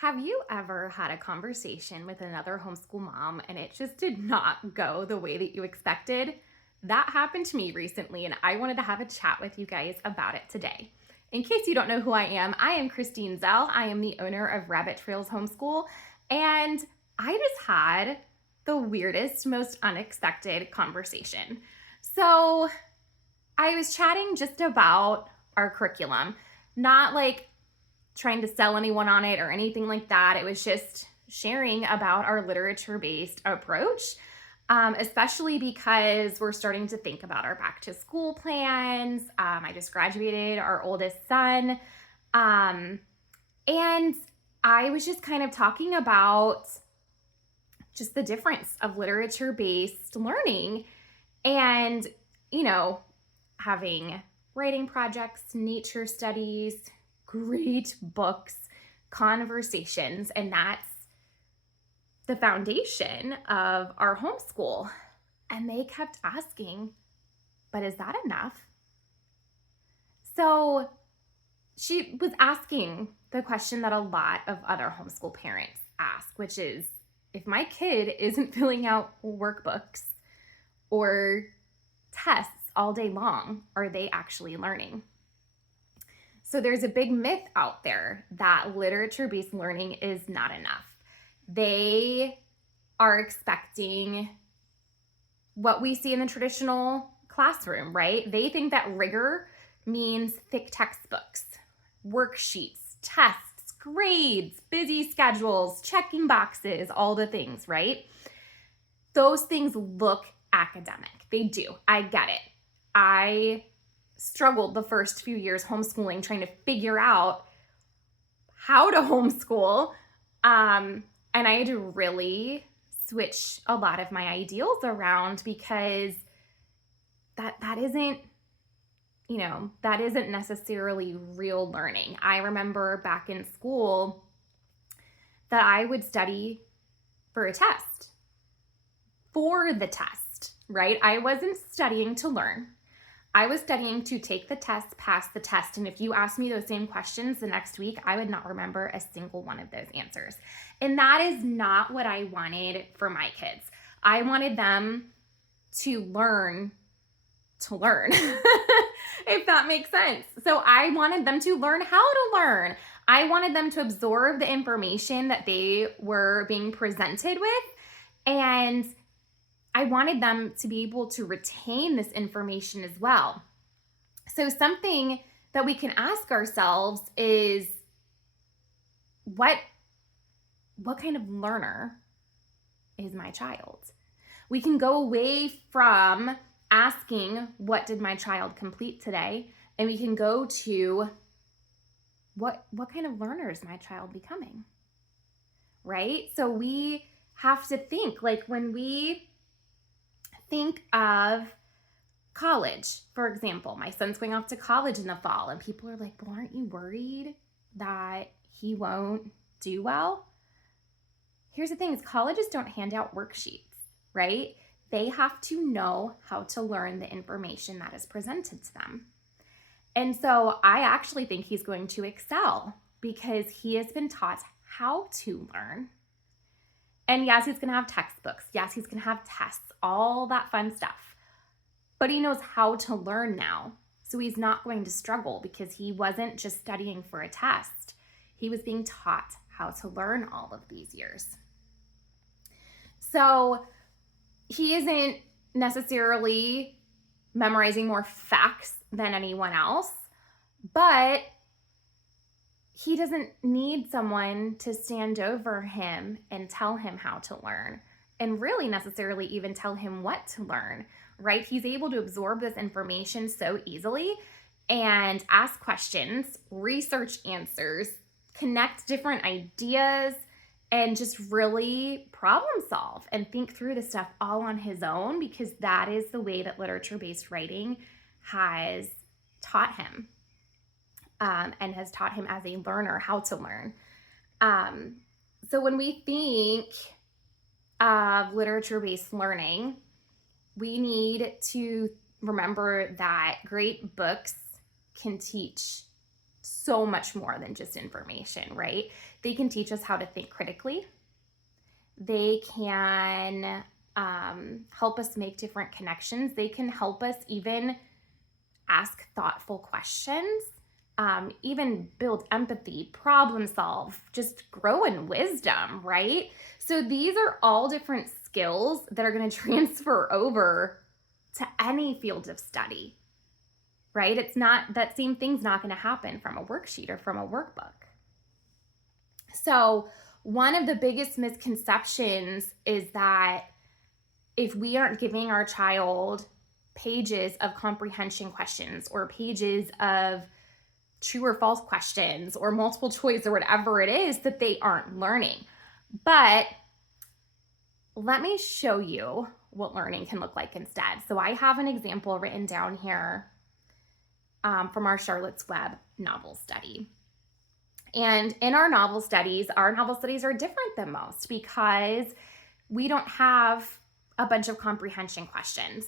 Have you ever had a conversation with another homeschool mom and it just did not go the way that you expected? That happened to me recently, and I wanted to have a chat with you guys about it today. In case you don't know who I am Christine Zell. I am the owner of Rabbit Trails Homeschool, and I just had the weirdest, most unexpected conversation. So I was chatting just about our curriculum, not like trying to sell anyone on it or anything like that. It was just sharing about our literature-based approach, especially because we're starting to think about our back to school plans. I just graduated our oldest son. And I was just kind of talking about just the difference of literature-based learning and, having writing projects, nature studies, great books, conversations, and that's the foundation of our homeschool. And they kept asking, but is that enough? So she was asking the question that a lot of other homeschool parents ask, which is, if my kid isn't filling out workbooks or tests all day long, are they actually learning? So there's a big myth out there that literature-based learning is not enough. They are expecting what we see in the traditional classroom, right? They think that rigor means thick textbooks, worksheets, tests, grades, busy schedules, checking boxes, all the things, right? Those things look academic. They do. I get it. I struggled the first few years homeschooling, trying to figure out how to homeschool. And I had to really switch a lot of my ideals around because that isn't necessarily real learning. I remember back in school that I would study for a test, for the test, right? I wasn't studying to learn. I was studying to take the test, pass the test, and if you asked me those same questions the next week, I would not remember a single one of those answers. And that is not what I wanted for my kids. I wanted them to learn, if that makes sense. So I wanted them to learn how to learn. I wanted them to absorb the information that they were being presented with, and I wanted them to be able to retain this information as well. So something that we can ask ourselves is, what kind of learner is my child? We can go away from asking, what did my child complete today? And we can go to, what kind of learner is my child becoming? Right? So we have to think, like when we think of college, for example. My son's going off to college in the fall, and people are like, well, aren't you worried that he won't do well? Here's the thing, is colleges don't hand out worksheets, right? They have to know how to learn the information that is presented to them. And so I actually think he's going to excel because he has been taught how to learn. And yes, he's going to have textbooks. Yes, he's going to have tests, all that fun stuff. But he knows how to learn now. So he's not going to struggle because he wasn't just studying for a test. He was being taught how to learn all of these years. So he isn't necessarily memorizing more facts than anyone else, but he doesn't need someone to stand over him and tell him how to learn, and really necessarily even tell him what to learn, right? He's able to absorb this information so easily and ask questions, research answers, connect different ideas, and just really problem solve and think through the stuff all on his own, because that is the way that literature-based writing has taught him. And has taught him as a learner how to learn. So when we think of literature-based learning, we need to remember that great books can teach so much more than just information, right? They can teach us how to think critically. They can help us make different connections. They can help us even ask thoughtful questions, even build empathy, problem solve, just grow in wisdom, right? So these are all different skills that are going to transfer over to any field of study, right? It's not, that same thing's not going to happen from a worksheet or from a workbook. So one of the biggest misconceptions is that if we aren't giving our child pages of comprehension questions or pages of true or false questions or multiple choice or whatever it is, that they aren't learning. But let me show you what learning can look like instead. So I have an example written down here from our Charlotte's Web novel study. And in our novel studies are different than most because we don't have a bunch of comprehension questions,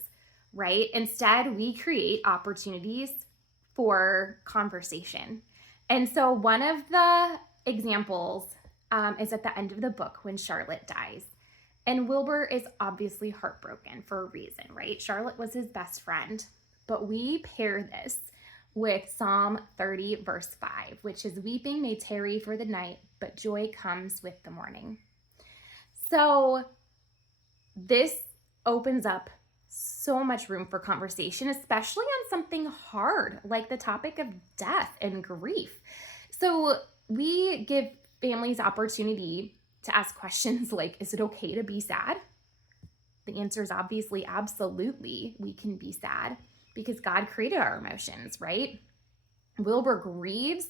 right? Instead, we create opportunities for conversation. And so one of the examples is at the end of the book when Charlotte dies. And Wilbur is obviously heartbroken for a reason, right? Charlotte was his best friend. But we pair this with Psalm 30, verse 5, which is, weeping may tarry for the night, but joy comes with the morning. So this opens up so much room for conversation, especially on something hard like the topic of death and grief. So we give families opportunity to ask questions like, is it okay to be sad? The answer is obviously absolutely. We can be sad because God created our emotions, right? Wilbur grieves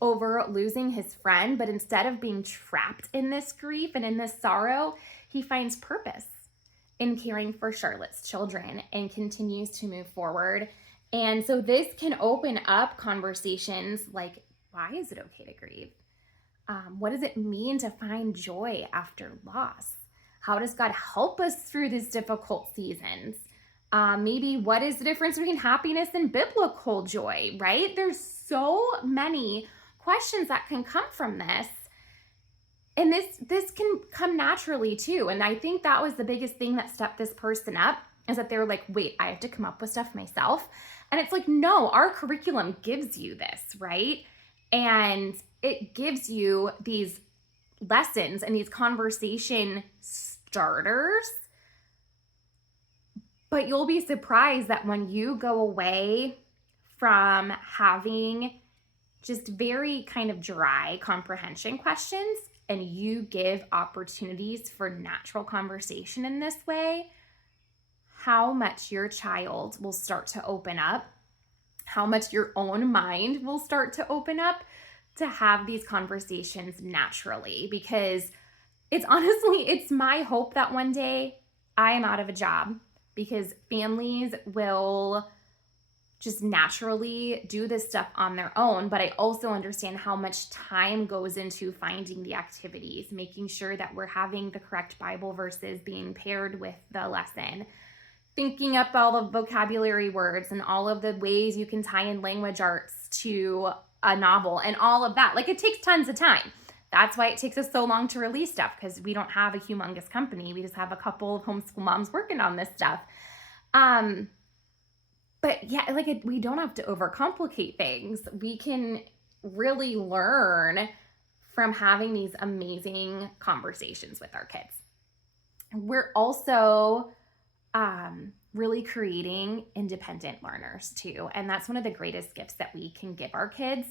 over losing his friend, but instead of being trapped in this grief and in this sorrow, he finds purpose in caring for Charlotte's children and continues to move forward. And so this can open up conversations like, why is it okay to grieve? What does it mean to find joy after loss? How does God help us through these difficult seasons? Maybe what is the difference between happiness and biblical joy, right? There's so many questions that can come from this. And this can come naturally too. And I think that was the biggest thing that stepped this person up, is that they were like, wait, I have to come up with stuff myself. And it's like, no, our curriculum gives you this, right? And it gives you these lessons and these conversation starters. But you'll be surprised that when you go away from having just very kind of dry comprehension questions and you give opportunities for natural conversation in this way, how much your child will start to open up, how much your own mind will start to open up to have these conversations naturally. Because it's my hope that one day I am out of a job, because families will just naturally do this stuff on their own. But I also understand how much time goes into finding the activities, making sure that we're having the correct Bible verses being paired with the lesson, thinking up all the vocabulary words and all of the ways you can tie in language arts to a novel and all of that. Like, it takes tons of time. That's why it takes us so long to release stuff, because we don't have a humongous company. We just have a couple of homeschool moms working on this stuff. But yeah, we don't have to overcomplicate things. We can really learn from having these amazing conversations with our kids. We're also really creating independent learners too. And that's one of the greatest gifts that we can give our kids,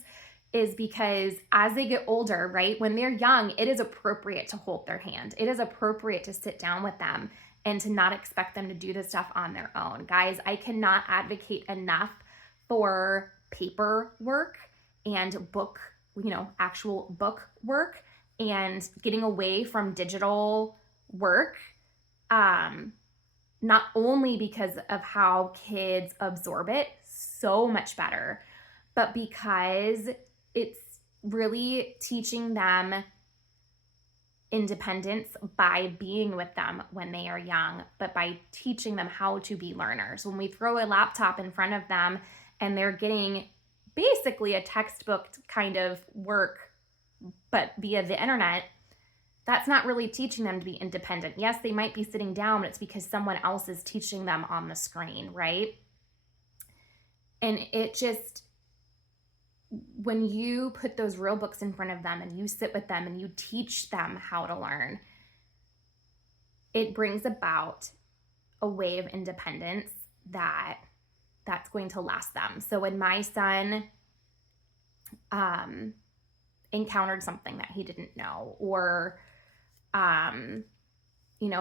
is because as they get older, right, when they're young, it is appropriate to hold their hand. It is appropriate to sit down with them and to not expect them to do this stuff on their own. Guys, I cannot advocate enough for paper work and actual book work, and getting away from digital work. Not only because of how kids absorb it so much better, but because it's really teaching them independence by being with them when they are young, but by teaching them how to be learners. When we throw a laptop in front of them and they're getting basically a textbook kind of work, but via the internet, that's not really teaching them to be independent. Yes, they might be sitting down, but it's because someone else is teaching them on the screen, right? And it just, when you put those real books in front of them and you sit with them and you teach them how to learn, it brings about a way of independence that's going to last them. So when my son encountered something that he didn't know, or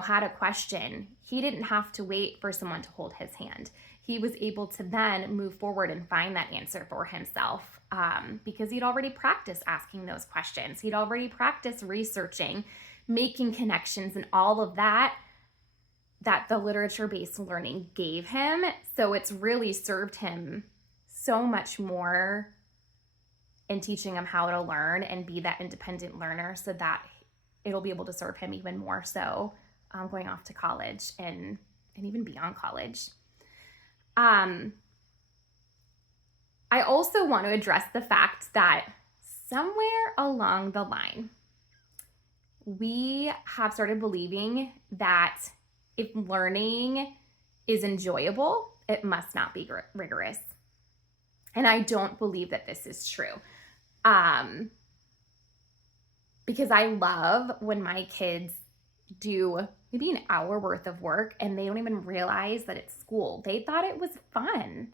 had a question, he didn't have to wait for someone to hold his hand. He was able to then move forward and find that answer for himself, because he'd already practiced asking those questions. He'd already practiced researching, making connections, and all of that the literature-based learning gave him. So it's really served him so much more in teaching him how to learn and be that independent learner, so that it'll be able to serve him even more so going off to college and even beyond college. I also want to address the fact that somewhere along the line, we have started believing that if learning is enjoyable, it must not be rigorous. And I don't believe that this is true. Because I love when my kids do maybe an hour worth of work and they don't even realize that it's school. They thought it was fun.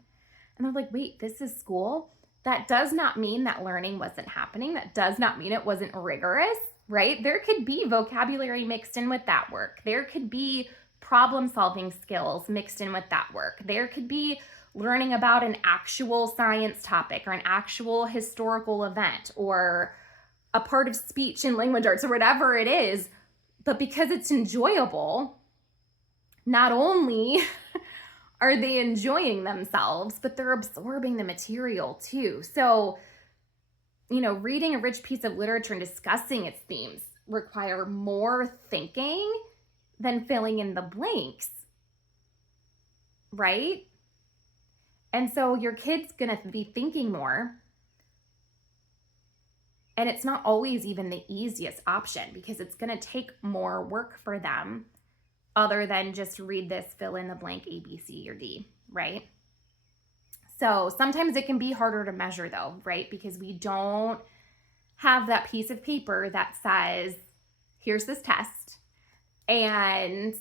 And they're like, wait, this is school? That does not mean that learning wasn't happening. That does not mean it wasn't rigorous, right? There could be vocabulary mixed in with that work. There could be problem-solving skills mixed in with that work. There could be learning about an actual science topic or an actual historical event or a part of speech and language arts or whatever it is. But because it's enjoyable, not only are they enjoying themselves, but they're absorbing the material too. So, reading a rich piece of literature and discussing its themes require more thinking than filling in the blanks, right? And so your kid's gonna be thinking more. And it's not always even the easiest option, because it's gonna take more work for them other than just read this, fill in the blank A, B, C, or D, right? So sometimes it can be harder to measure though, right? Because we don't have that piece of paper that says, here's this test and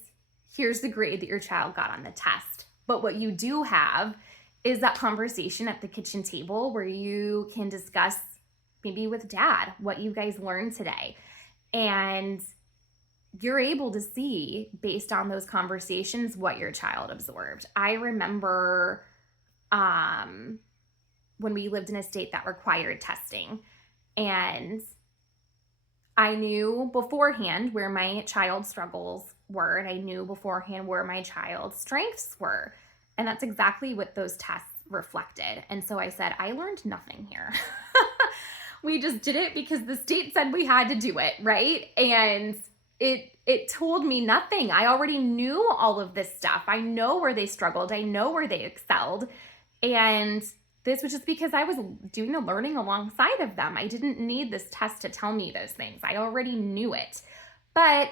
here's the grade that your child got on the test. But what you do have is that conversation at the kitchen table where you can discuss maybe with dad what you guys learned today. And you're able to see, based on those conversations, what your child absorbed. I remember when we lived in a state that required testing, and I knew beforehand where my child's struggles were, and I knew beforehand where my child's strengths were. And that's exactly what those tests reflected. And so I said, I learned nothing here. We just did it because the state said we had to do it, right? And it told me nothing. I already knew all of this stuff. I know where they struggled. I know where they excelled. And this was just because I was doing the learning alongside of them. I didn't need this test to tell me those things. I already knew it. But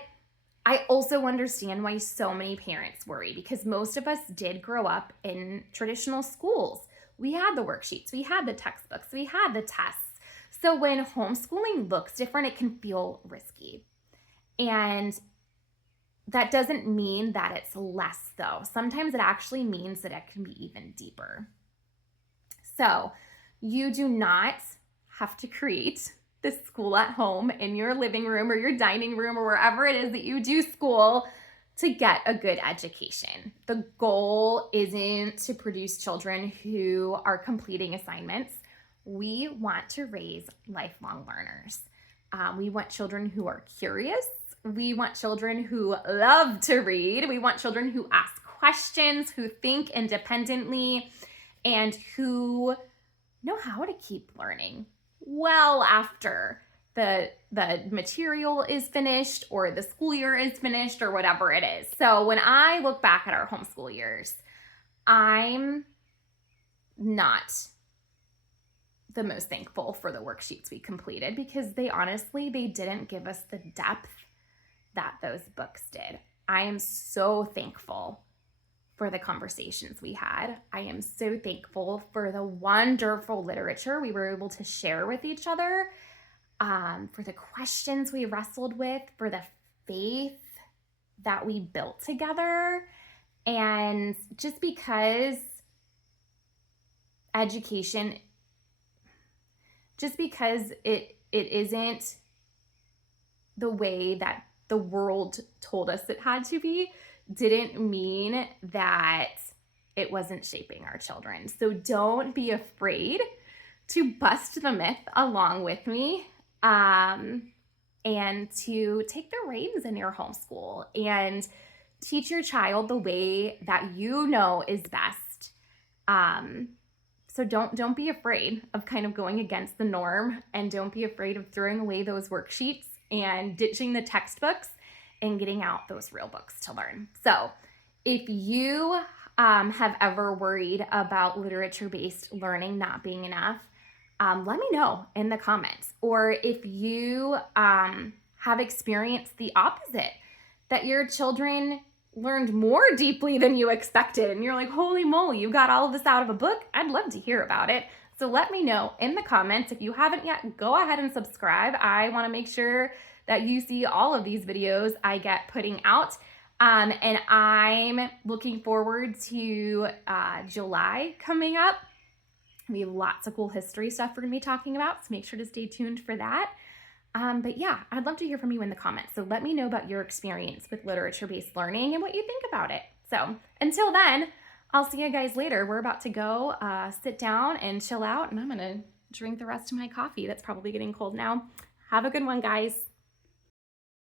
I also understand why so many parents worry, because most of us did grow up in traditional schools. We had the worksheets, we had the textbooks, we had the tests. So when homeschooling looks different, it can feel risky. And that doesn't mean that it's less though. Sometimes it actually means that it can be even deeper. So you do not have to create this school at home in your living room or your dining room or wherever it is that you do school to get a good education. The goal isn't to produce children who are completing assignments. We want to raise lifelong learners. We want children who are curious. We want children who love to read. We want children who ask questions, who think independently, and who know how to keep learning well after the material is finished or the school year is finished or whatever it is. So when I look back at our homeschool years, I'm not the most thankful for the worksheets we completed, because they didn't give us the depth that those books did. I am so thankful for the conversations we had. I am so thankful for the wonderful literature we were able to share with each other, for the questions we wrestled with, for the faith that we built together. And just because education, just because it isn't the way that the world told us it had to be, didn't mean that it wasn't shaping our children. So don't be afraid to bust the myth along with me, and to take the reins in your homeschool and teach your child the way that you know is best. So don't be afraid of kind of going against the norm, and don't be afraid of throwing away those worksheets and ditching the textbooks and getting out those real books to learn. So if you have ever worried about literature-based learning not being enough, let me know in the comments. Or if you have experienced the opposite, that your children learned more deeply than you expected, and you're like, holy moly, you got all of this out of a book, I'd love to hear about it. So let me know in the comments. If you haven't yet, go ahead and subscribe. I want to make sure that you see all of these videos I get putting out. And I'm looking forward to July coming up. We have lots of cool history stuff we're going to be talking about, so make sure to stay tuned for that. But yeah, I'd love to hear from you in the comments. So let me know about your experience with literature-based learning and what you think about it. So until then, I'll see you guys later. We're about to go sit down and chill out, and I'm going to drink the rest of my coffee. That's probably getting cold now. Have a good one, guys.